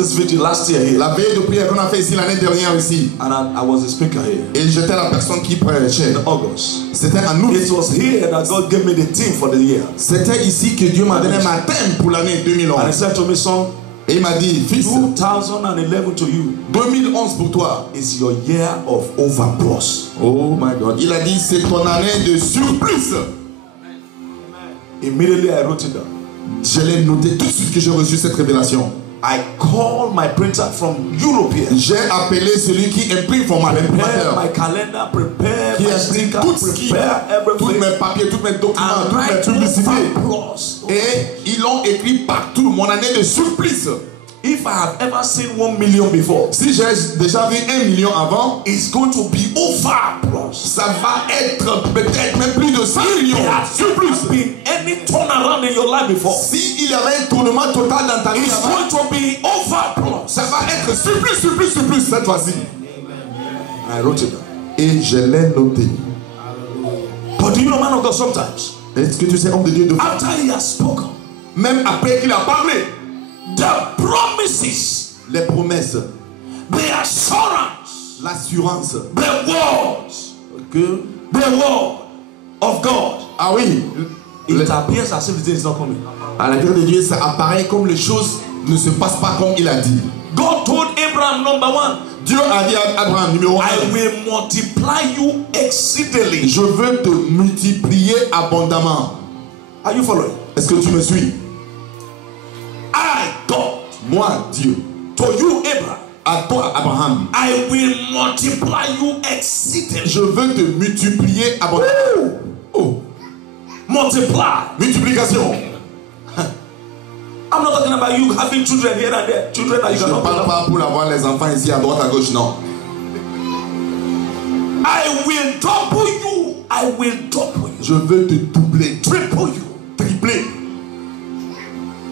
this vigil last year here. La veille de prière qu'on a fait ici l'année dernière ici. And I was the speaker here. Et j'étais la personne qui prêchait. In August. C'était en août. It was here that God gave me the theme for the year. C'était ici que Dieu m'a donné ma thème pour l'année 2011. And he said to me, son, et il m'a dit, fils, 2011 to you, 2011 pour toi, is your year of overplus. Oh my God. Il a dit, c'est ton année de surplus. Immediately I wrote it down. Je l'ai noté tout de suite que j'ai reçu cette révélation. I called my printer from Europe here. J'ai appelé celui qui imprime pour ma prepare my calendar, prepare qui my sticker, tout ce qui tous mes papiers, tous mes documents, toutes mes publicités. Et ils l'ont écrit partout, mon année de surplus. If I have ever seen 1 million before, si j'ai déjà vu 1 million avant, it's going to be overplus. Ça va être peut-être même plus de 100 millions. Surplus. Been any turnaround in your life before? Si il y avait un tournement total dans ta vie, it's going to be overplus. Ça va être surplus cette fois-ci. I wrote it down. Et je l'ai noté. But do you know, man of God, sometimes, est-ce que tu sais, homme de Dieu, after he has spoken, même après qu'il a parlé, the promises, les promesses, the assurance, l'assurance, the words, que the word of God. Ah oui, it appears as if the day is not coming. À la grâce de Dieu, ça apparaît comme les choses ne se passent pas comme il a dit. God told Abraham, number one, Dieu a dit à Abraham, numéro 1, I will multiply you exceedingly. Je veux te multiplier abondamment. Are you following? Est-ce que tu me suis? I, God, moi, Dieu, to you, Abraham, à toi, Abraham, I will multiply you exceedingly. Je veux te multiplier abondamment. Oh. Multiply. Multiplication. I'm not talking about you having children here and there. Children that you cannot. Je ne parle pas pour avoir les enfants ici à droite à gauche, non. I will double you. I will double you. Je veux te doubler. Triple you. Tripler.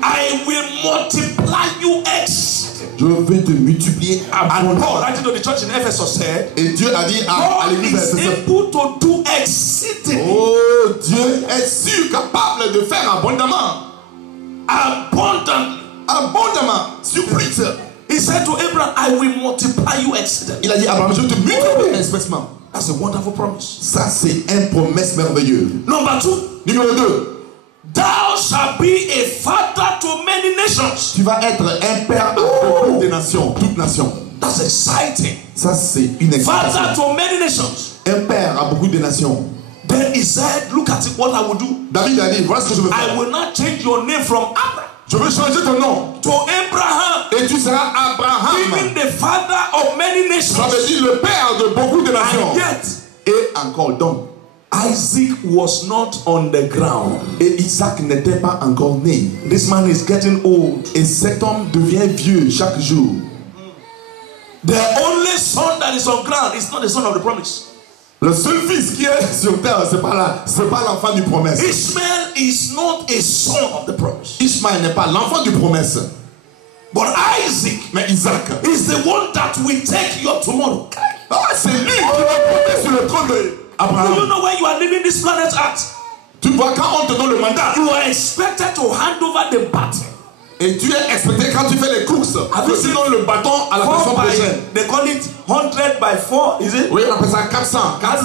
I will multiply you exceedingly. Je veux te multiplier abondamment. And Paul, writing to the church in Ephesus, said, et Dieu a dit à l'église d'Éphésus, able to do exceedingly. Oh, Dieu est sûr capable de faire abondamment. Abundantly. Abondamment. Surplus. He said to Abraham, I will multiply you exceedingly. Il a dit à Abraham, je te multiplie expressement. That's a wonderful promise. Ça, c'est une promesse merveilleuse. Number 2. Numéro 2. Thou shalt be a father to many nations. Tu vas être un père à beaucoup de nations, toutes nations. That's exciting. Ça, c'est une excitation. Father to many nations. Un père à beaucoup de nations. Then he said, look at it, what I will do. David a dit, voilà ce que je veux faire. I will not change your name from Abraham. Je veux changer ton nom. To Abraham. Et tu seras Abraham. Even the father of many nations. Ça veut dire le père de beaucoup de nations. And yet, et encore donc, Isaac was not on the ground. Et Isaac n'était pas encore né. This man is getting old. Et cet homme devient vieux chaque jour. The only son that is on ground is not the son of the promise. Le seul fils qui est sur terre, c'est pas l'enfant du promesse. Ishmael is not a son of the promise. Ishmael n'est pas l'enfant du promesse. But Isaac, mais Isaac, is the one that will take your tomorrow. Ah, c'est lui qui va monter sur le trône d'Abraham. Do you know when you are leaving this planet Earth? Tu vois, quand on te donne le mandat, you are expected to hand over the baton. Et tu es expecté quand tu fais les courses. Que tu donnes le bâton à la personne prochaine. They call it 100 by 4, is it? Oui, on appelle ça 400. 4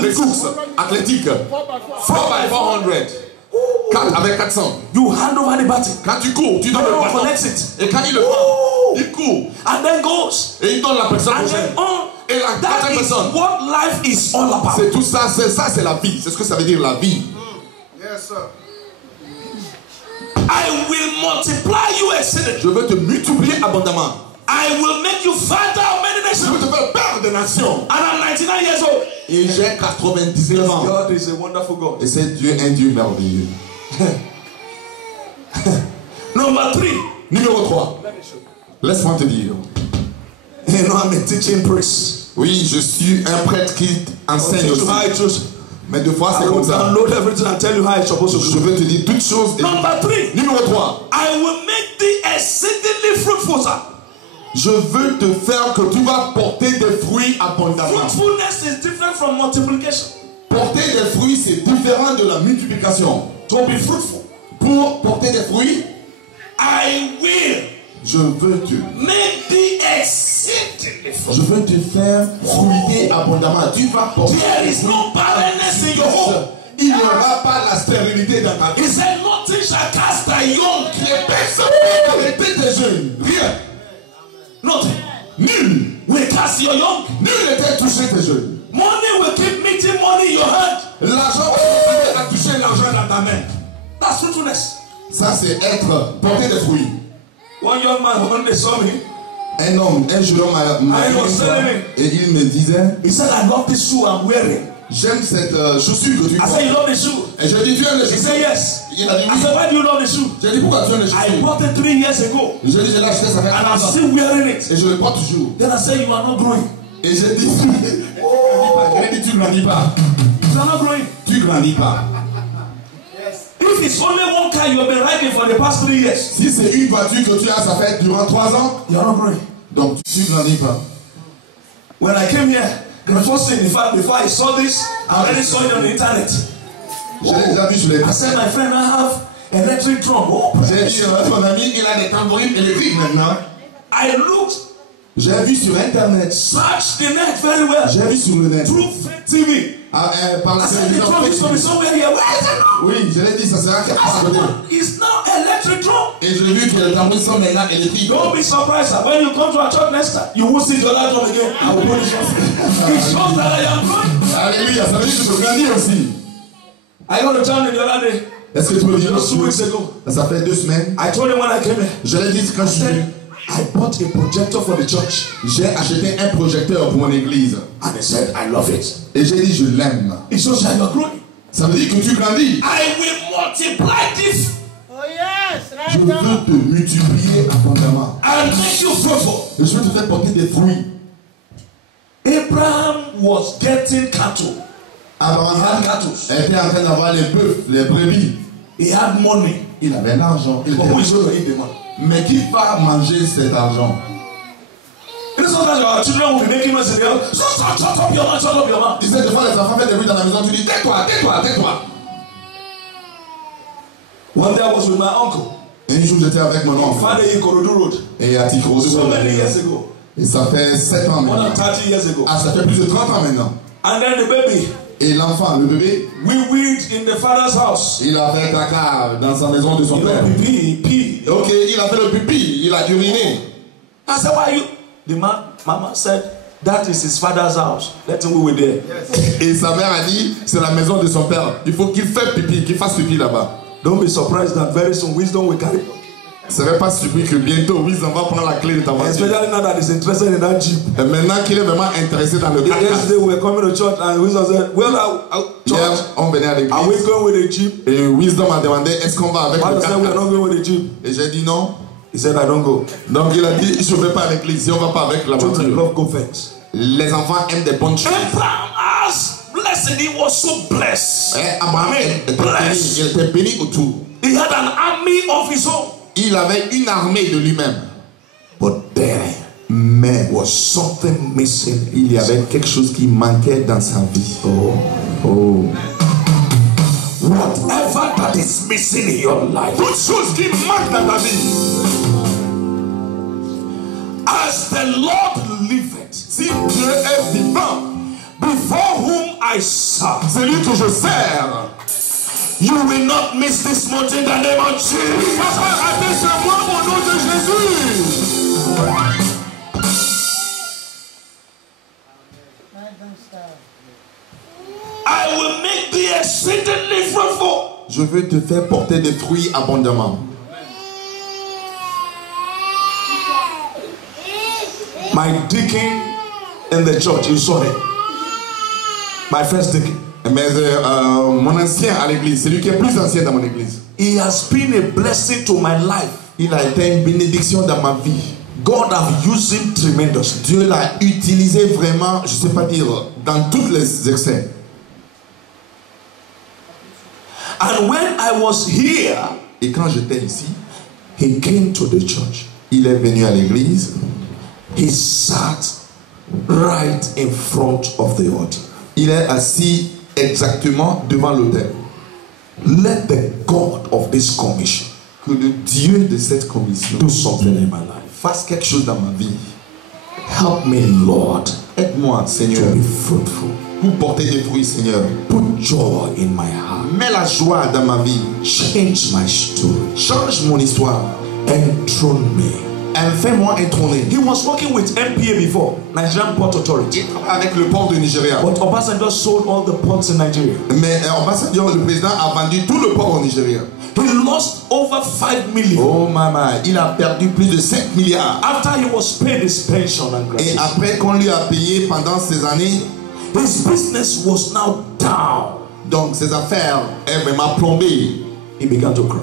les courses athlétiques. 4 by 400. 4 avec 400. You hand over the baton. Quand tu cours, tu donnes le bâton. Et quand il le prend, il court. And then goes. Et il donne la personne prochaine. Et la troisième personne. What life is all about. C'est tout ça, c'est la vie. C'est ce que ça veut dire la vie. Yes, sir. I will multiply you exceedingly. Je veux te multiplier abondamment. I will make you father of many nations. Je veux te faire père des nations. And I'm 99 years old. Et j'ai 99 ans. God is a wonderful God. Et c'est Dieu, un Dieu merveilleux. Number 3. Numéro 3. Laisse-moi te dire. You know, I'm a teaching priest. Oui, je suis un prêtre qui enseigne aussi. Mais deux fois c'est comme ça. Download everything and tell you how it's supposed to be. Je veux te dire toutes choses. Number 3. Numéro 3. I will make thee exceedingly fruitful. Je veux te faire que tu vas porter des fruits abondamment. Fruitfulness is different from multiplication. Porter des fruits, c'est différent de la multiplication. To be fruitful. Pour porter des fruits, I will Je veux te. make thee exceedingly fruitful. Je veux te faire fruiter abondamment. Tu vas porter. There is no barrenness in your home. Il n'y aura pas la stérilité dans ta vie. He said, nothing shall cast thy young. Les personnes qui ont arrêté tes jeunes. Rien. Nothing. Nul. Will cast your young. Nul n'était touché tes jeunes. Money will keep meeting money in your hand. L'argent va continuer à toucher l'argent dans ta main. That's fruitfulness. Ça, c'est être, porter des fruits. One young man one day saw me. Un homme, un jeune homme m'a vu et il me disait, He said, I love this shoe I'm wearing. j'aime cette chaussure que tu I portes. said, you love the shoe? Et je lui ai dit, tu aimes les He chaussures? said, yes. Il a dit I oui. said, why do you love the shoe? J'ai dit, pourquoi tu aimes les I chaussures? bought it 3 years ago. Je lui ai dit, je l'ai acheté, ça fait And 4 I'm ans. still wearing it. Et je le porte toujours. Then I said, you are not growing. Et j'ai dit, je lui ai dit, tu grandis pas. You are not growing. Tu grandis pas. If it's only one car you have been riding for the past 3 years, Si c'est une voiture que tu as, ça fait durant 3 ans, you are not growing. donc tu grandis pas. When I came here, the first thing, in fact, before I saw this, I already saw it on the internet. Je l'ai déjà vu sur les I said, my friend, I have electric drum. Oh, J'ai dit, ton ami, il a des tambourines électriques maintenant. I looked, J'ai vu sur Internet. searched the net very well. J'ai vu sur le net. Through Fake TV. Par la I said, the télévision. drum is going to be somewhere here. Where is it? Oui, je l'ai dit, ça sera quelque part à côté. It's now electric drum. Et j'ai vu que les tambourines sont maintenant électriques. Don't be surprised that when you come to our church next time, you won't see the other drum again. I will put it on. It shows that I am growing. Alléluia, ça veut dire que je grandis aussi. I got to tell you the other day, Est-ce que tu peux dire just 2 weeks ago, ça fait 2 semaines. I told him when I came here, Je l'ai dit quand je suis venu. I bought a projector for the church. J'ai acheté un projecteur pour mon église. And he said, I love it. Et j'ai dit, je l'aime. It shows that you're growing. Ça veut dire que tu grandis. I will multiply this Oh yes, Je right veux now. te multiplier abondamment. and make you fruitful. Et je veux te faire porter des fruits. Abraham was getting cattle. Abraham était en train d'avoir les bœufs, les brebis. He had money. Il avait l'argent. But who is going to eat the money? Mais qui va manger cet argent? You know, sometimes our children will be making noise in the house. Shut up your mouth, shut up your mouth. Tu sais, des fois, les enfants font des bruits dans la maison. Tu dis, tais-toi, tais-toi, tais-toi. One day I was with my uncle. Et un jour, j'étais avec mon oncle. Father in Korodu Road. Et à Tikrodu. So many years ago. Et ça fait 7 ans More than maintenant. 30 years ago. Ah, ça fait plus de 30 ans maintenant. And then the baby. Et l'enfant, le bébé, We weed in the father's house. il a fait caca dans sa maison de son You père. know, pee. Ok, il a fait le pipi, il a uriné. I said, why you? The man, mama said, that is his father's house. Let him go with there. Et sa mère a dit, c'est la maison de son père. Il faut qu'il fasse pipi, qu'il fasse pipi là-bas. Don't be surprised that very soon wisdom will carry. Ne serait pas surpris que bientôt, oui, on va prendre la clé de ta voiture. Especially now that he's interested in that jeep. Et maintenant qu'il est vraiment intéressé dans le Yesterday caca. we were coming to church and wisdom said, well, Hier, church, on venait à are we l'église. going with a jeep? Et Wisdom a demandé, est-ce qu'on va avec le Father said, we are caca? not going with a jeep. Et j'ai dit non. He said, I don't go. Donc il a dit, je ne vais pas à l'église si on ne va pas avec la Children voiture. love good things. Les enfants aiment des bonnes choses. Abraham has blessed. He was so blessed. Et Abraham était béni, il était béni autour. He had an army of his own. Il avait une armée de lui-même. But there Mais was something missing. il y avait quelque chose qui manquait dans sa vie. Oh. Whatever that is missing in your life, Toute chose qui manque dans ta vie. as the Lord liveth, Si Dieu est vivant, before whom I serve, celui que je sers, you will not miss this month in the name of Jesus. il va pas rater ce mois au nom de Jésus. I will make thee exceedingly fruitful. Je veux te faire porter des fruits abondamment. My deacon in the church, you saw it. My first deacon. Mais mon ancien à l'église, celui qui est plus ancien dans mon église, He has been a blessing to my life. il a été une bénédiction dans ma vie. God have used him tremendously. Dieu l'a utilisé vraiment, je ne sais pas dire, dans tous les excès. And when I was here, Et quand j'étais ici, he came to the church. il est venu à l'église. He sat right in front of the altar. Il est assis exactement devant l'autel. Let the God of this commission Que le Dieu de cette commission do something in my life. fasse quelque chose dans ma vie. Help me, Lord, Aide-moi, to Seigneur, be fruitful. pour porter des fruits, Seigneur. Put joy in my heart. Mets la joie dans ma vie. Change my story. Change mon histoire. Enthrone me. Fais-moi intrôner. He was working with MPA before, Nigerian Port Authority. Il travaille avec le port de Nigeria. But Obasanjo sold all the ports in Nigeria. Mais Obasanjo, le président, a vendu tout le port au Nigeria. He lost over 5 million. Oh maman, il a perdu plus de 5 milliards. After he was paid his pension and Et gratuity, après qu'on lui a payé pendant ces années, his business was now down. donc ses affaires est vraiment plombé. He began to cry.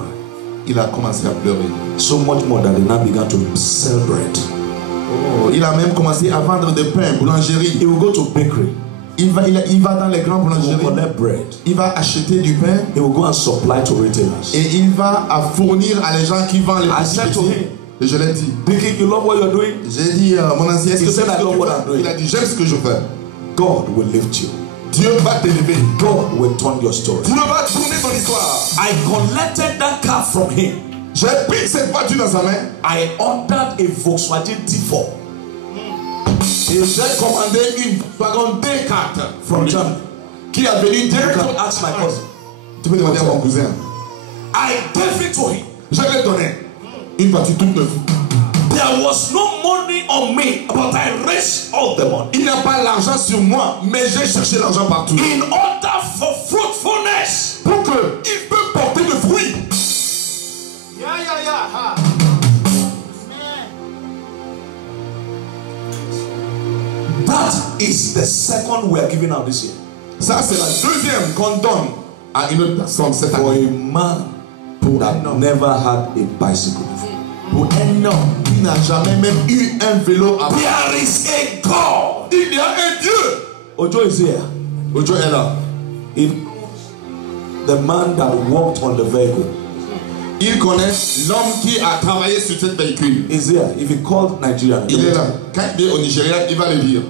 Il a commencé à pleurer. So much more that they now began to sell bread. Oh, il a même commencé à vendre des pains, boulangerie. He will go to bakery. Il va dans les grandes He will boulangeries. collect bread. Il va acheter du pain He will go and supply to retailers. et il va à fournir à les gens qui vendent les I petits said to him, Et je l'ai dit. Dickie, you love what you're doing? J'ai dit, mon ancien, est-ce He que c'est said, ce I love que what tu I'm fais? doing. Il a dit, j'aime ce que je fais. God will lift you. Dieu va t'élever. God will turn your story. Dieu va tourner ton histoire. I collected that car from him. J'ai pris cette voiture dans sa main I ordered a Volkswagen T4 et j'ai commandé une Volkswagen D4 from Germany. qui a venu You directement. can ask my cousin. Tu peux demander à mon cousin. I gave it to him. Je l'ai donné. Une voiture toute neuve. There was no money on me, but I raised all the money. Il n'a pas l'argent sur moi, mais j'ai cherché l'argent partout. In order for fruitfulness, Pour qu'il peut porter le fruit. that is the second we are giving out this year. Ça, c'est la deuxième qu'on donne à une autre personne cette For année. a man that never had a bicycle. Pour un homme qui n'a jamais même eu un vélo avant. There is a God. Il y a un Dieu. Ojo is here. Ojo est là. The man that walked on the vehicle Il connaît l'homme qui a travaillé sur ce véhicule. is here. If he called Nigeria, Il est là. Quand il est au Nigeria, il va le dire.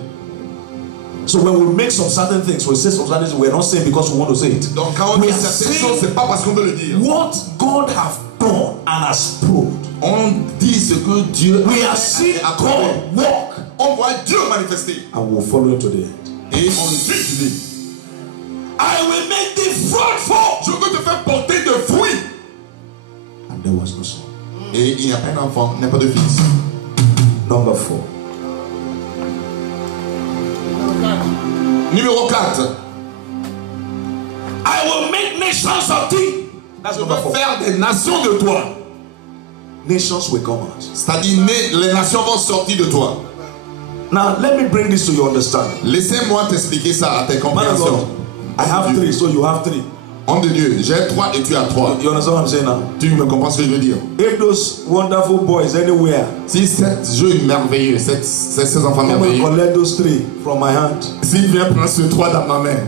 so when we make some certain things, we say some certain things, we're not saying because we want to say it. Donc quand on We dit are certaines saying choses, c'est pas parce qu'on veut le dire. what God have done and has proved. On dit ce que Dieu We are seeing a accompli. God walk On voit Dieu manifester. and we'll follow him to the end. Et on le suit. I will make thee fruitful. Je veux te faire porter de fruits. And there was no son. Et il n'y a pas d'enfant, il n'y a pas de fils. Number 4. Numéro 4. I will make nations of thee. That's Je number veux 4. faire des nations de toi. Nations will come out. C'est-à-dire, les nations vont sortir de toi. Now, let me bring this to your understanding. Laissez-moi t'expliquer ça à tes Man of compréhensions. God, I have 3, so you have 3. Homme de Dieu, j'ai 3 et tu as 3. You understand what I'm saying now? Tu me comprends ce que je veux dire? If those wonderful boys anywhere, Si cet jeu merveilleux, ces enfants come and merveilleux, collect those 3 from my hand, s'il vient prendre ce 3 dans ma main,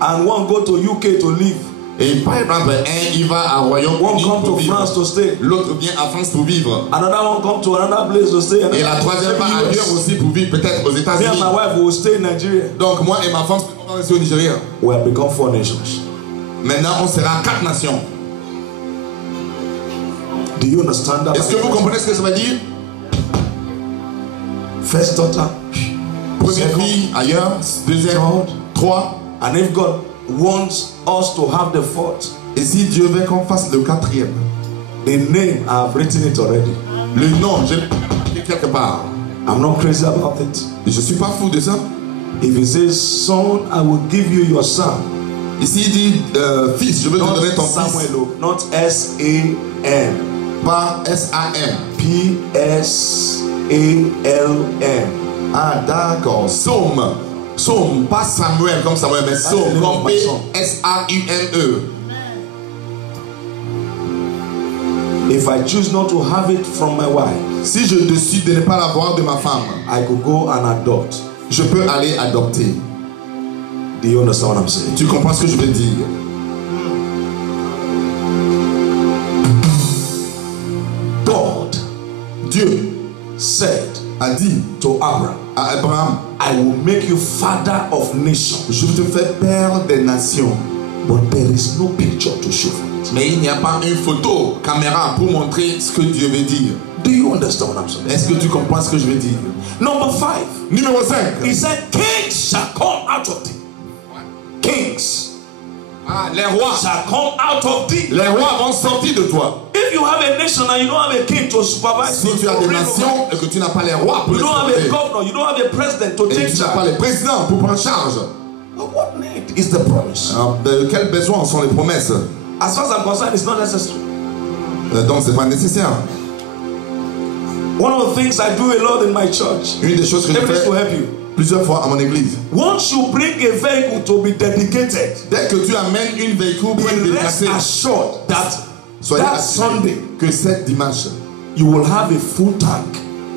and one go to UK to live, et par exemple, un il va à one Royaume-Uni come pour to vivre, France to stay, l'autre vient à France pour vivre, another one come to another place to stay, et la troisième va ailleurs aussi pour vivre, peut-être aux Me and États-Unis. my wife will stay in Nigeria. Donc moi et ma femme, on va rester au Nigeria. We have become 4 nations. Maintenant, on sera 4 nations. Do you understand that? Est-ce que vous comprenez ce que ça veut dire? First daughter, Première second, fille ailleurs, deuxième, third, 3. and if God wants us to have the 4th, Et si Dieu veut qu'on fasse le 4e, the name I have written it already. le nom, je l'ai marqué quelque part. I'm not crazy about it. Et je suis pas fou de ça. If he says, son, I will give you your son. Ici il dit fils, je veux te Not donner ton fils. Samuel, not S-A-M. Pas S-A-M. P-S-A-L-M. Ah d'accord, Somme. Somme, pas Samuel comme Samuel, mais the Somme name of comme my son. P-S-A-U-M-E. If I choose not to have it from my wife, Si je décide de ne pas l'avoir de ma femme, I could go and adopt. je peux aller adopter. Do you understand what I'm saying? Tu comprends ce que je veux dire? God Dieu said a dit to Abraham, à Abraham, I will make you father of nations. je te fais père des nations. But there is no picture to show for it. Mais il n'y a pas une photo, caméra pour montrer ce que Dieu veut dire. Do you understand what I'm saying? Est-ce que tu comprends ce que je veux dire? Number 5. Numéro 5. He said, kings shall come out of thee. Kings Ah, les rois. shall come out of thee. Les rois vont sortir de toi. If you have a nation and you don't have a king to supervise, Si tu as des nations et que tu n'as pas les rois pour you les don't have a surveiller, governor, you don't have a president to et take tu n'as pas charge. les présidents pour prendre charge, What need is the promise? alors, de quels besoins sont les promesses? As far as I'm concerned, it's not necessary. Donc c'est pas nécessaire. One of the things I do a lot in my church, Une des choses que je let me fais to help you. plusieurs fois à mon église. Once you bring a vehicle to be dedicated, Dès que tu amènes une véhicule pour être be rest déplacé, assured that soyez that assuré Sunday que cette dimanche, you will have a full tank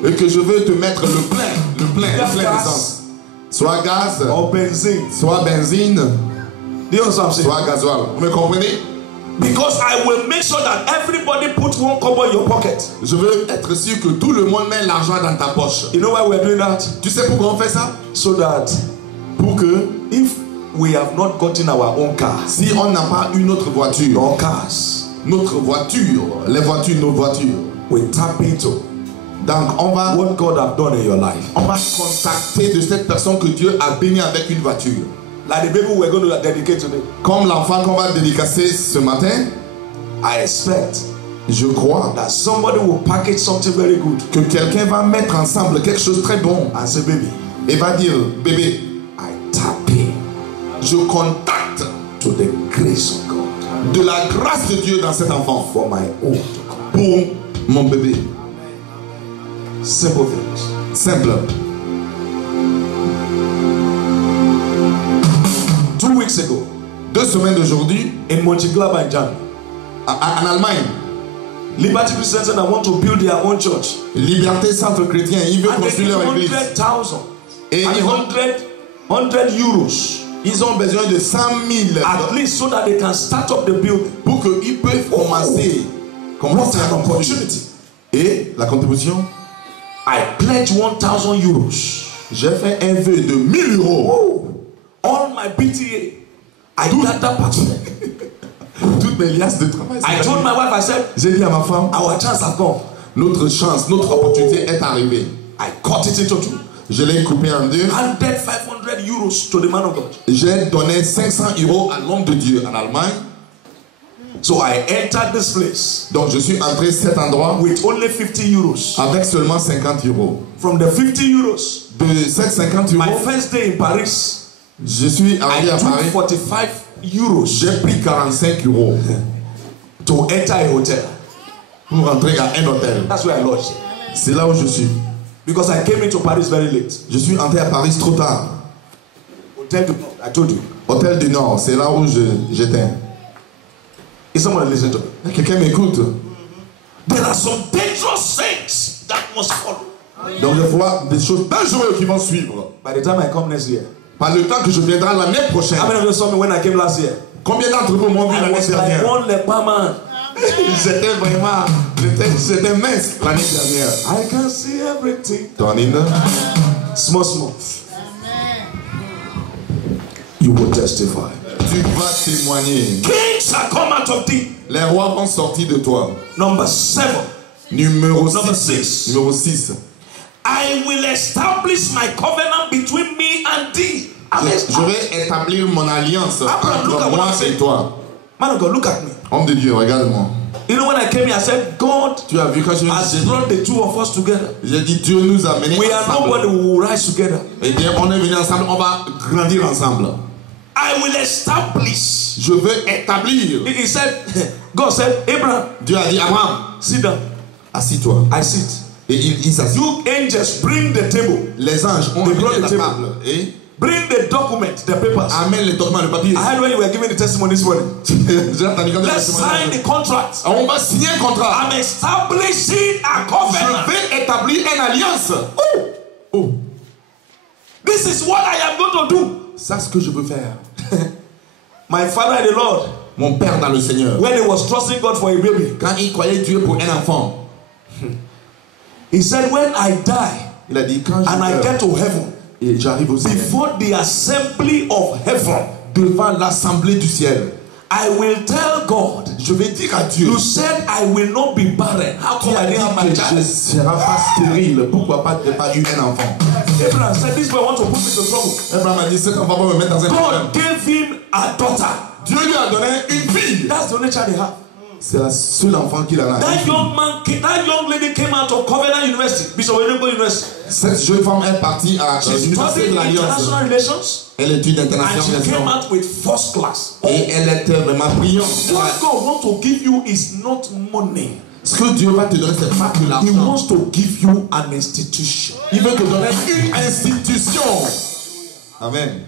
et que je veux te mettre le plein Gas. d'essence. Soit gaz, or benzene. soit benzine, Do you understand what I'm saying? soit gasoil. Vous me comprenez? Because I will make sure that everybody puts one kobo in your pocket. Je veux être sûr que tout le monde met l'argent dans ta poche. You know why we're doing that? Tu sais pourquoi on fait ça? So that Pour que if we have not gotten our own car, si on n'a pas une autre voiture, or cars, notre voiture, les voitures, nos voitures, we tap into donc on va what God have done in your life. contacter de cette personne que Dieu a béni avec une voiture. Like the baby we're going to dedicate today. Comme l'enfant qu'on va dédicacer ce matin, I expect je crois that somebody will package something very good que quelqu'un va mettre ensemble quelque chose de très bon and say, baby, et va dire, bébé, I tap in je contacte to the grace of God de la grâce de Dieu dans cet enfant for my own. pour mon bébé. Simple things. Simple. 2 weeks ago, 2 semaines d'aujourd'hui, in Mönchengladbach in Germany, en Allemagne, Liberty Christian Center want to build their own church. Liberté Centre Chrétien, ils veulent And they construire need leur église. 100,000 Et and ils ont 100 euros Ils ont besoin de 100 000 at least so that they can start up the building. pour qu'ils peuvent commencer. What à an construire. opportunity. Et la contribution, I pledge 1,000 euros. j'ai fait un vœu de 1000 euros. All my BTA, I got that part. Toutes mes liasses de travail. I told my wife, I said, J'ai dit à ma femme, our chance has gone. notre chance, notre opportunité est arrivée. I cut it into two. Je l'ai coupé en deux. Handed 500 euros to the man of God. J'ai donné 500 euros à l'homme de Dieu en Allemagne. So I entered this place Donc je suis entré à cet endroit with only 50 euros. avec seulement 50 euros. From the 50 euros, De ces 50 my euros, first day in Paris, je suis arrivé I à took Paris. 45 euros J'ai pris 45 euros to enter a hotel. pour rentrer à un hôtel. That's where I lodged. C'est là où je suis. Because I came into Paris very late. Je suis entré à Paris trop tard. Hotel du Nord, I told you. Hôtel du Nord, c'est là où j'étais. Is someone listening to me? Quelqu'un m'écoute. There are some dangerous things that must follow. Donc je vois des choses dangereuses qui vont suivre. By the time I come next year. Par le temps que je viendrai l'année prochaine. How many of you saw me when I came last year? Combien d'entre vous m'ont vu I l'année was like dernière? one leper man. J'étais vraiment, j'étais mince l'année dernière. I can see everything. Tonine, Small, small. You will testify. tu vas témoigner. Kings shall come out of thee. Les rois vont sortir de toi. Number 7. Numéro Number 6. six. Numéro 6. I will establish my covenant between me and thee. Je vais établir mon alliance Abraham, look at entre what moi I'm et saying. toi. Man of God, look at me. Homme de Dieu, regarde-moi. You know when I came here, I said, God Tu as vu quand has brought the two of us together. j'ai dit Dieu nous a menés We are ensemble. nobody, we will rise together. Eh bien, on est venus ensemble, on va grandir ensemble. I will establish. Je veux établir. He said, God said, Abraham, Dieu a dit Abraham, sit down. assis-toi. I sit. Et il s'assit. You angels, bring the table. Les anges ont They brought amené la the table. table et Bring the document, the papers. amène les documents, le papier. I heard when you were giving the testimony this morning. J'ai entendu quand Let's sign the contract. on va signer un contrat. I'm establishing a Je covenant. vais établir une alliance. Oh. This is what I am going to do. C'est ce que je veux faire. My father in the Lord, Mon père dans le Seigneur, when he was trusting God for a baby, quand il croyait Dieu pour un enfant, he said, when I die il a dit quand je and I meurs get to heaven, et j'arrive au ciel, before the assembly of heaven, devant l'assemblée du ciel, I will tell God. Je vais dire à Dieu. You said I will not be barren. How come I didn't have my Je child? ne serai pas stérile. Pourquoi pas de pas eu un enfant? Abraham said, this boy want to put me to trouble. Abraham a dit, cet enfant va me mettre dans un problème. God gave him a daughter. Dieu lui a donné une fille. That's the only child he had. C'est la seule enfant qu'il a. That young lady came out of Covenant University, Bishop Oyedepo University. Cette jeune femme est partie à She l'université studied de l'Alliance. international relations. Elle étudie And international she came relations. out with first class. Et elle était vraiment brillante. What God wants to give you is not money. Ce que Dieu va te donner, c'est pas que He l'argent. wants to give you an institution. Il veut te donner une institution. Amen.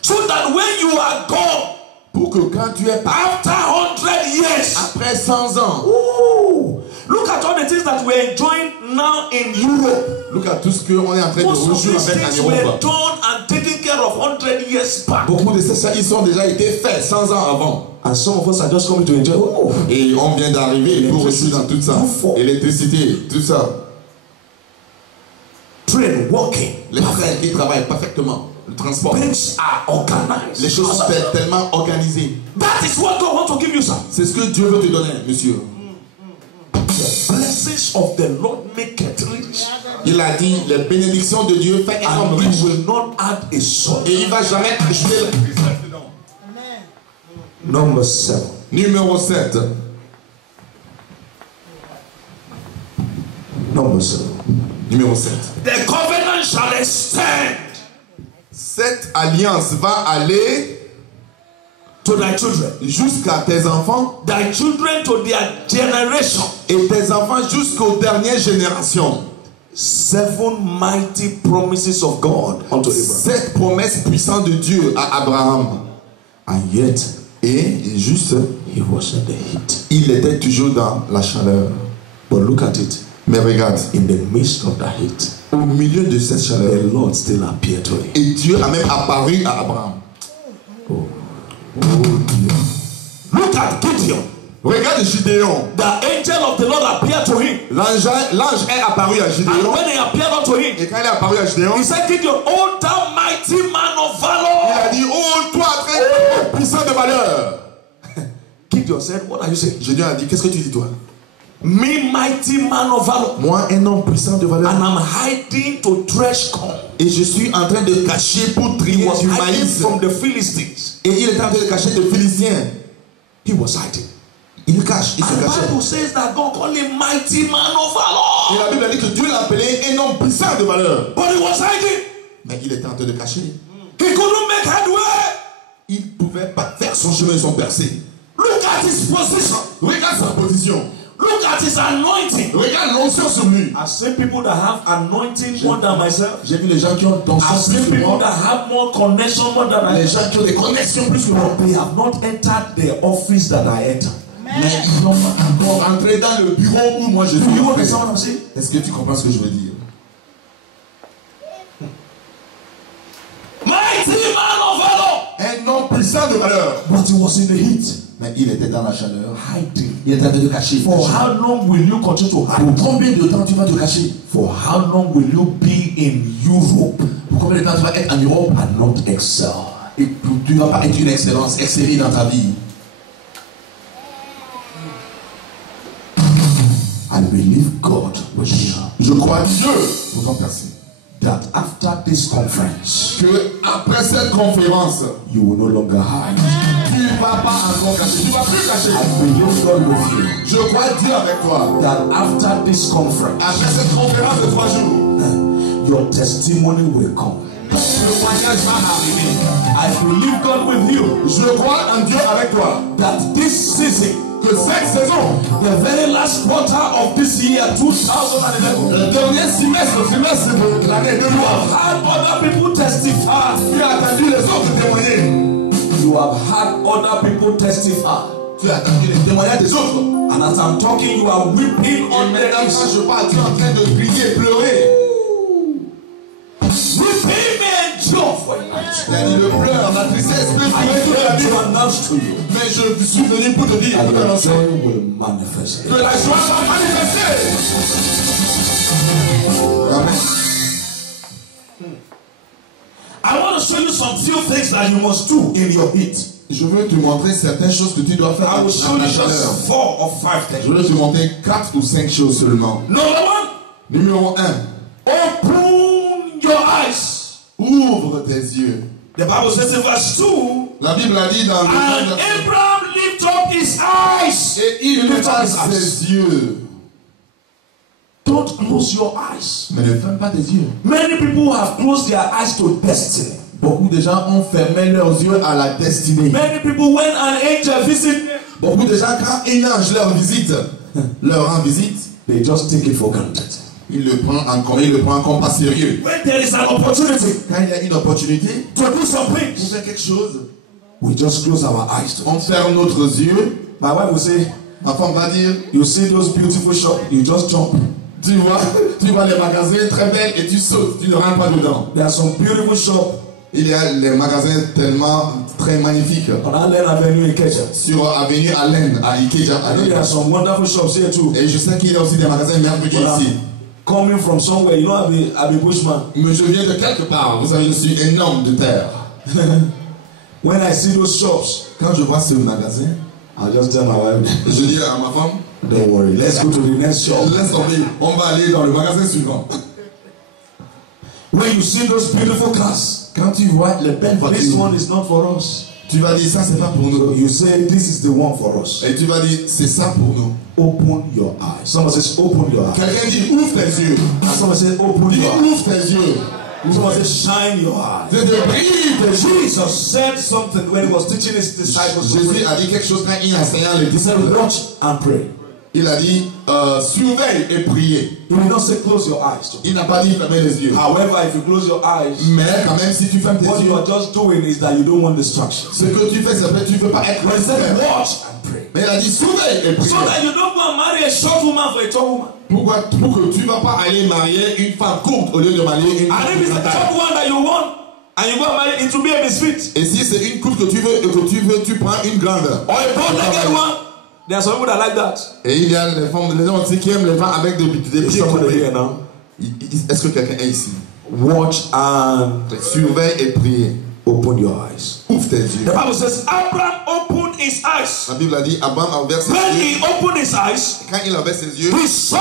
So that when you are gone, Pour que quand tu es parti, after 100 years, après 100 ans, ooh, look at all the things that we're enjoying now in Europe. look à tout ce qu'on est en train de Most of rejouer these avec en things were Europe. done and taken care of 100 years back. Beaucoup de ces choses, ils ont déjà été faits 100 ans avant. And some of us are just coming to enjoy. Oh, Et on vient d'arriver pour rejouer dans tout ça. Électricité, tout ça. train working. Les trains qui travaillent parfaitement. Le transport. Things are organized. Les choses sont tellement organisées. That is what God wants to give you, sir. C'est ce que Dieu veut te donner, monsieur. The blessings of the Lord make it rich. Il a dit, les bénédictions de Dieu fait un homme And he riche. will not add a son. Et il ne va jamais ajouter la richesse dedans. Number 7. Numéro 7. Number 7. Numéro 7. The covenant shall extend Cette alliance va aller to thy children. jusqu'à tes enfants Thy children to their generation. et tes enfants jusqu'aux dernières générations. 7 mighty promises of God unto Abraham. Cette promesse puissante de Dieu à Abraham. And yet, Et juste, he was in the heat. il était toujours dans la chaleur. But look at it. Mais regarde, In the midst of the heat, au milieu de cette chaleur, the Lord still appeared to him. et Dieu a même apparu à Abraham. Look at Gideon. Regarde Gideon. The angel of the Lord appeared to him. L'ange est apparu à And Gideon. when he appeared unto him, Et quand il est apparu à Gideon, he said, Gideon, oh thou mighty man of il valor. a dit, oh toi très puissant de valeur. Gideon said, what are you saying? Gideon a dit, qu'est-ce que tu dis toi? Me mighty man of valor. Moi, un homme puissant de valeur. And I'm hiding to thresh corn. Et je suis en train de cacher pour He trier was du hiding maïs. from the Philistines. Et il est en train de cacher des Philistins. He was hiding. Il cache, il se And the cachait. Bible says that God called him mighty man of valor. Et la Bible dit que Dieu l'a appelé un homme puissant de valeur. But he was hiding. Mais il était en train de cacher. He couldn't make headway. Il ne pouvait pas faire son chemin sans percer. Look at his position. Regarde sa position. Look at his anointing. Regarde l'onction sur lui. I've seen people that have anointing more than myself. J'ai vu les gens qui ont I've l'onction seen plus que people moi. that have more connection more than I Les gens qui ont des connexions plus que moi. But they have not entered the office that I enter. Mais ils n'ont pas encore entré dans le bureau où moi je Do suis you entré. understand what I'm saying? Est-ce que tu comprends ce que je veux dire? Mighty man of valor. Un homme puissant de valeur. But he was in the heat. Mais il était dans la chaleur. Hiding. Il était en train de cacher. For how long will you continue to hide? Pour combien de temps tu vas te cacher? For how long will you be in Europe Pour combien de temps tu vas être en Europe and not excel? et tu ne vas pas être une excellence, exceller dans ta vie? I believe God will hear Je crois Dieu pour ton passé. that after this conference, Que après cette conférence, you will no longer hide. tu ne vas pas encore cacher. Tu ne vas plus cacher. I believe God with you Je crois Dieu avec toi. that after this conference, Après cette conférence de 3 jours, your testimony will come. le témoignage va arriver. I believe God with you Je crois en Dieu avec toi. that this season, Que cette saison, the very last quarter of this year 2011, le dernier trimestre de l'année 2000, you have had other people testify. tu as entendu les autres témoigner. You have had other people testify. Tu as entendu les témoignages des autres. And as I'm talking, you are weeping Et on maintenant, the quand je parle, tu es en train de crier, pleurer. Weeping may endure for a night. C'est-à-dire le pleur, la tristesse peut I durer toute la came vie. to announce to you Mais je suis venu pour te dire, that pour your t'annoncer joy will manifest. que la joie va manifester. Amen. I want to show you some few things that you must do in your heat. Je veux te montrer certaines choses que tu dois faire I à will show la you chaleur. just 4 or 5 Je things. veux te montrer 4 ou 5 choses seulement. Number 1, Numéro 1. open your eyes. Ouvre tes yeux. The Bible says in verse 2, La Bible a dit dans le and Abraham lifted up his eyes. et il Lift up leva his eyes. ses yeux. Don't close your eyes. Mais ne ferme pas tes yeux. Many people have closed their eyes to destiny. Beaucoup de gens ont fermé leurs yeux à la destinée. Many people, when an angel visits them, Beaucoup de gens, quand un ange leur rend visite, they just take it for granted. il le prend comme pas sérieux. When there is an opportunity Quand il y a une opportunité to do some pour things, faire quelque chose, we just close our eyes to on it. ferme nos yeux. My wife will say, Ma femme va dire, you see those beautiful shops, you just jump. tu vois les magasins très belles et tu sautes, tu ne rentres pas dedans. There are some beautiful shops Il y a les magasins tellement très magnifiques on Allen Avenue in Ikeja. sur avenue Allen à Ikeja. I know there are some wonderful shops here too. Et je sais qu'il y a aussi des magasins merveilleux But ici. I'm coming from somewhere, you know, I'm a bushman. Mais je viens de quelque part. Vous savez, je suis un homme de terre. When I see those shops, Quand je vois ce magasin, I'll just tell my wife, je dis à ma femme, don't worry, let's go to the next shop. laisse tomber, on va aller dans le magasin suivant. When you see those beautiful cars, Quand tu vois les belles this voitures, one is not for us. tu vas dire ça c'est pas pour So nous. you say this is the one for us. Et tu vas dire c'est ça pour nous. Open your eyes. Someone says open your eyes. Quelqu'un dit ouvre tes yeux. Someone says open Dis your eyes. ouvre tes yeux. Someone says shine your eyes. Je te brille tes yeux. Jesus said something when he was teaching his disciples to Jésus pray. a dit quelque chose quand il enseignait les He said, disciples. watch and pray. Il a dit surveille et priez. He did not say close your eyes. Il n'a pas dit fermer les yeux. However, if you close your eyes, Mais quand même si tu fermes tes what you yeux, are just doing is that you don't want distractions. ce que tu fais c'est que tu ne veux pas être He said, respect. watch and pray. Mais il a dit surveille et priez. So that you don't go and marry a short woman for a tall woman. Pourquoi? Pour que tu ne vas pas aller marier une femme courte au lieu de marier une And if it's femme a taille. short one that you want, and you go and marry, it will be a misfit. Et si c'est une courte que tu veux et que tu prends une grande. Or a bow-legged one. There are some people that like that. Et il y a les femmes, les gens aussi qui aiment les femmes avec des Is pieds somebody coupés. here now? Est-ce que quelqu'un est ici? Watch and Surveille et priez. open your eyes. Ouvre tes yeux. The Bible says Abraham opened his eyes. La Bible a dit Abraham a ouvert ses When yeux. he opened his eyes, Quand il a ouvert ses yeux, he saw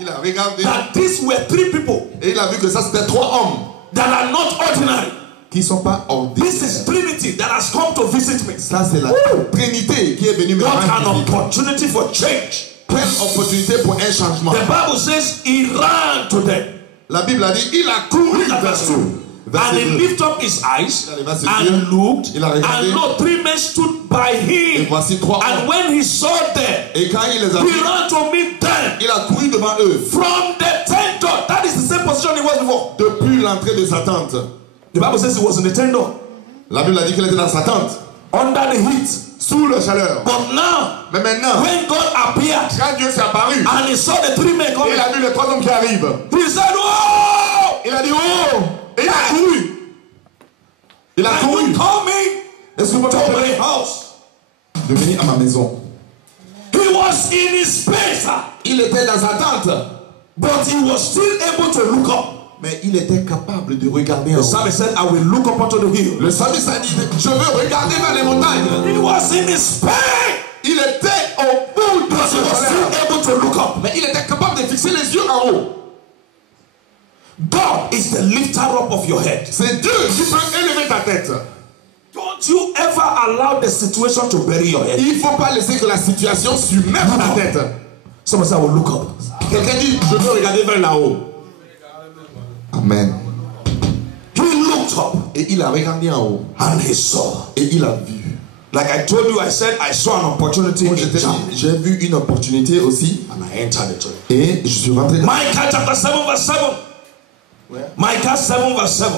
il a regardé that these were 3 people et il a vu que ça c'était 3 hommes that are not ordinary. qui ne sont pas ordinaires. This is Trinity that has come to visit me. Ça c'est la Trinité qui est venue me What an rendre visite. opportunity for change. Quelle opportunité pour un changement. The Bible says he ran to them. La Bible a dit il a couru Look at vers verse eux. 2. And he Verset 2. lifted up his eyes Il a levé ses and yeux. looked, Il a regardé. and lo, 3 men stood by Et him. voici 3 And hommes. when he saw them, Et quand il les a he vus, ran to meet them il a couru devant eux. from the tent door. That is the same position he was before. Depuis l'entrée de sa tente. The Bible says he was in the tent door, La Bible a dit qu'il était dans sa tente. under the heat. Sous la chaleur. But now, Mais maintenant, when God appeared quand Dieu s'est apparu, and he saw the 3 men coming, il a vu les 3 hommes qui arrivent. he said, "Oh, Il a dit oh! Et il a couru. Il a are couru. you coming Est-ce que vous to pouvez my house?" de venir à ma maison? He was in his space, Il était dans sa tente. but he was still able to look up. Mais il était capable de regarder en The haut. psalmist said, "I will look up unto the hill." Le psalmiste a dit je veux regarder vers les montagnes. He was in his space, Il était au bout de but he was sa still chaleur. able to look up. Mais il était capable de fixer les yeux en haut. God is the lifter up of your head. C'est Dieu qui peut élever ta tête. Don't you ever allow the situation to bury your head. Il ne faut pas laisser que la situation submerge ta tête. Someone said, "I will look up." Quelqu'un dit je veux regarder vers là-haut. Amen. He looked up Et il a regardé en haut. and he saw. Et il a vu. Like I told you, I said I saw an opportunity Moi, in Jam, j'ai vu une opportunité aussi. and I entered the church. Et je suis rentré dans Micah chapter 7 verse 7. Micah 7 verse 7.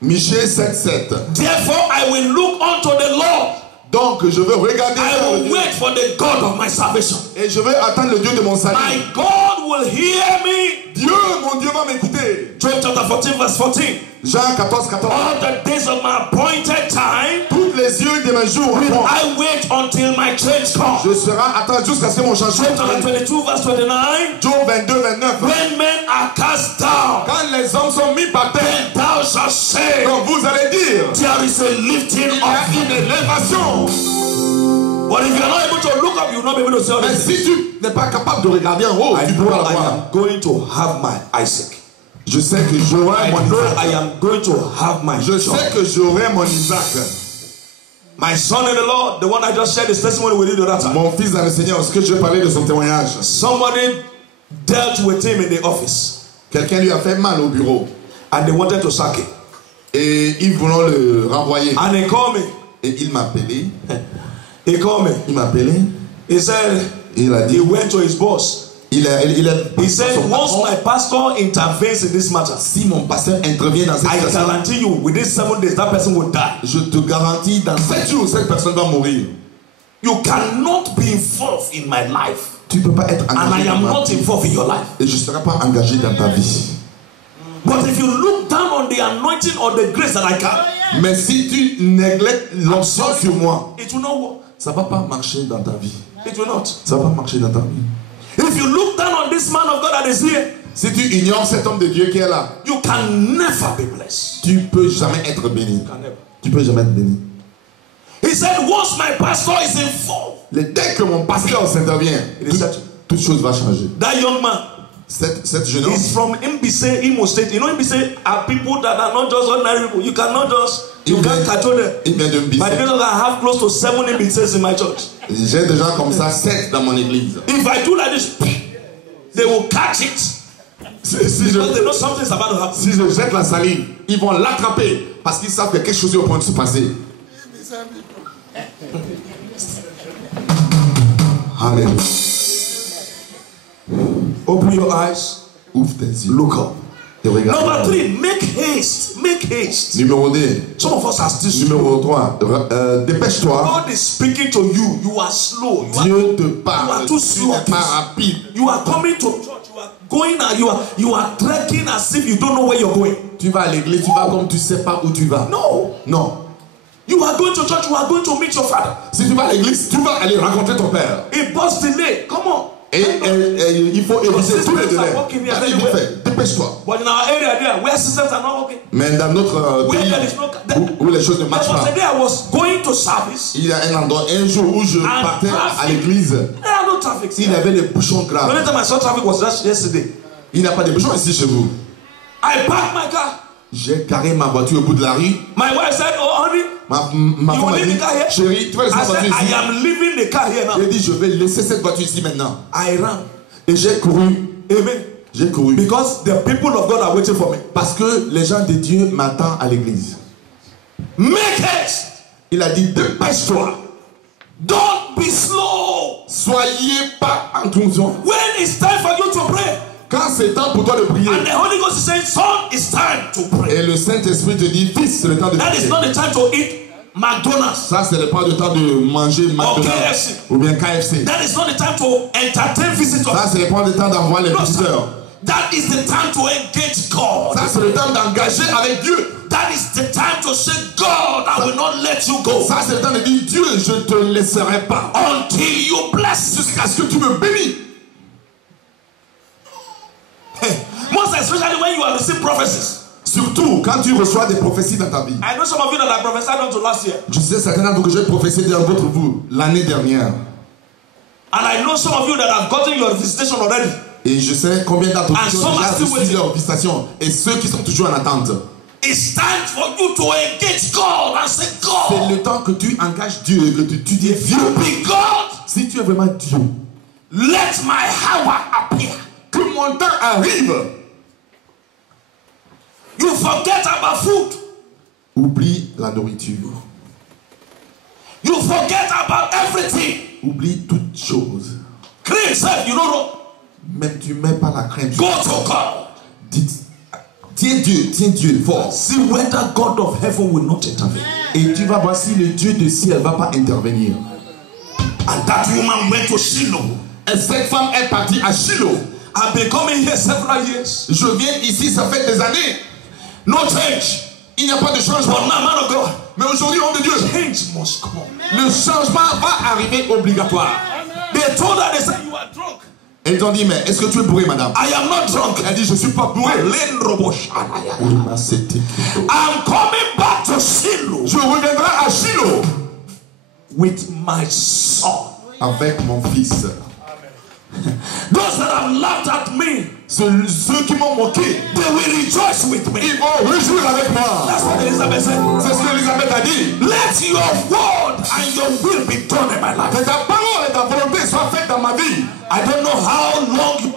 Michée 7:7. Therefore I will look unto the Lord. Donc je veux regarder I vers le will Dieu. wait for the God of my salvation. Et je vais attendre le Dieu de mon salut. My God will hear me. Dieu, mon Dieu va m'écouter. Job chapter 14 verse 14. Jean 14:14. All the days of my appointed time Toutes les yeux de mes jours will répondent. I wait until my change comes. Je serai attendu jusqu'à ce que mon changement Job chapter arrive. 22 verse 29. Job 22:29. When men are cast down, Quand les hommes sont mis par terre, then thou shalt say, donc vous allez dire There is a lifting Il y a up. une élévation. But if you are not able to look up, you will not be able to say Mais this. si tu n'es pas capable de regarder en haut, I tu peux know pas la I voir. am going to have my Isaac. Je sais que j'aurai I mon know Isaac. I am going to have my Je Jacob. sais que j'aurai mon Isaac. My son in the Lord, the one I just shared his testimony with you the other time. Mon fils dans le Seigneur, est-ce que je vais parler de son témoignage? Somebody dealt with him in the office Quelqu'un lui a fait mal au bureau. and they wanted to sack him. Et ils voulaient le renvoyer. And he called me. Et il m'a appelé. He called me. Il m'a appelé. He said Il a dit. he went to his boss. He said once my pastor intervenes in this matter, si mon pasteur intervient dans cette I situation, guarantee you within 7 days that person will die. je te garantis dans 7 jours cette personne va mourir. You cannot be involved in my life. Tu peux pas être And I engagé am dans ma not vie. involved in your life. Et je ne serai pas engagé dans ta vie. But if you look down on the anointing or the grace that I carry, Mais si tu néglectes l'onction sur moi, it will not work. ça va pas marcher dans ta vie. It will not. Ça va pas marcher dans ta vie. If you look down on this man of God that is here, Si tu ignores cet homme de Dieu qui est là, you can never be blessed. tu peux jamais être béni. You can never. Tu peux jamais être béni. He said, once my pastor is involved, Dès que mon pasteur s'intervient, toute chose va changer. that young man Cette jeune homme, is from Mbise, Imo State. You know, Mbise are people that are not just ordinary people. You cannot just, you can't control them. il vient de By the Mbissé. reason that I have close to 7 Mbises in my church. J'ai des gens comme ça, 7 dans mon église. If I do like this, they will catch it. Si Because they je, know something is about to happen. si je jette la salive, ils vont l'attraper parce qu'ils savent que quelque chose est au point de se passer. Alléluia. Open your eyes. Ouvre tes yeux. Look up. Et regarde. Number 3, make haste. Make haste. Numéro 2. Some of us are still slow. Numéro 3. Dépêche-toi. God is speaking to you. You are slow. Dieu te you parle. are too Tu slow. n'es pas rapide. You are coming to church. You are going and you are trekking as if you don't know where you're going. Tu vas à l'église, tu vas comme tu sais pas où tu vas. No. Non. You are going to church. You are going to meet your father. Si tu vas à l'église, tu vas aller rencontrer ton père. A bus delay. Come on. Et il faut éviter tous les délais. working here Allez, vite fait, dépêche-toi. But in our area there, where systems are not working, Mais dans notre where pays, there is no. où les choses ne There marchent was pas, a day I was going to service. il y a un endroit, un jour où je partais à l'église, There are no traffic. il y avait des bouchons The graves. only time I saw traffic was just yesterday. Il n'y a pas de bouchons ici chez vous. I parked my car. J'ai garé ma voiture au bout de la rue. My wife said, "Oh, honey, Ma you femme will m'a leave dit, the car here." chérie, tu vas laisser I la said, voiture "I ici. am leaving the car here now." J'ai dit, je vais laisser cette voiture ici maintenant. I ran. Et j'ai couru. Amen. J'ai couru. Because the people of God are waiting for me. Parce que les gens de Dieu m'attendent à l'église. Make haste. Il a dit, dépêche-toi. Don't be slow. Soyez pas en confusion. When it's time for you to pray, Quand c'est temps pour toi de prier, and the Holy Ghost is saying, "Son, it's time to pray." et le Saint-Esprit te dit, fils, c'est le temps de That is prier. not the time to eat McDonald's. Ça, c'est pas le temps de manger McDonald's KFC. ou bien KFC. That is not the time to entertain visitors. Ça, c'est pas le temps d'envoyer les No, visiteurs. that is the time to engage God. Ça, c'est le temps d'engager avec Dieu. That is the time to say, "God, I will not let you go Ça, c'est le temps de dire, Dieu, je te laisserai pas. until you bless." Jusqu'à ce que tu me bénis. Most especially when you have received prophecies. Surtout quand tu reçois des prophéties dans ta vie. I know some of you that I prophesied unto last year, Je sais certains d'entre vous que j'ai prophétisé dans votre vous l'année dernière. and I know some of you that have gotten your visitation already. Et je sais combien d'entre vous And qui ont some are déjà still reçu waiting. leur visitation et ceux qui sont toujours en attente. It's time for you to engage God and say, C'est "God, le temps que tu engages Dieu et que tu dis Dieu. be God. Si tu es vraiment Dieu, Let my hour appear." que mon temps arrive. You forget about food. Oublie la nourriture. You forget about everything. Oublie toutes choses. Cream self, you don't know. Même tu mets pas la crème. Go to God. Tiens Dieu fort. See whether God of heaven will not intervene. Et tu vas voir si le Dieu du ciel va pas intervenir. And that woman went to Shiloh. Et cette femme est partie à Shiloh. I've been coming here several years. Je viens ici, ça fait des années. No change. Il n'y a pas de But changement. now, man of God, Mais aujourd'hui, homme de Dieu, change must come. le changement va arriver obligatoire. They told her, they said, "You are drunk." Et ils ont dit, mais est-ce que tu es bourré, madame? I am not drunk. Elle dit, je suis pas bourré. I'm Il m'a cité. coming back to Shiloh. Je reviendrai à Shiloh With my son. avec mon fils. Those that have laughed at me, ceux qui m'ont moqué, they will rejoice with me. ils vont réjouir avec moi. That's what Elizabeth said. C'est ce que Elisabeth a dit. Let your word and your will be done in my life. Que ta parole et ta volonté soient faites dans ma vie. I don't know how long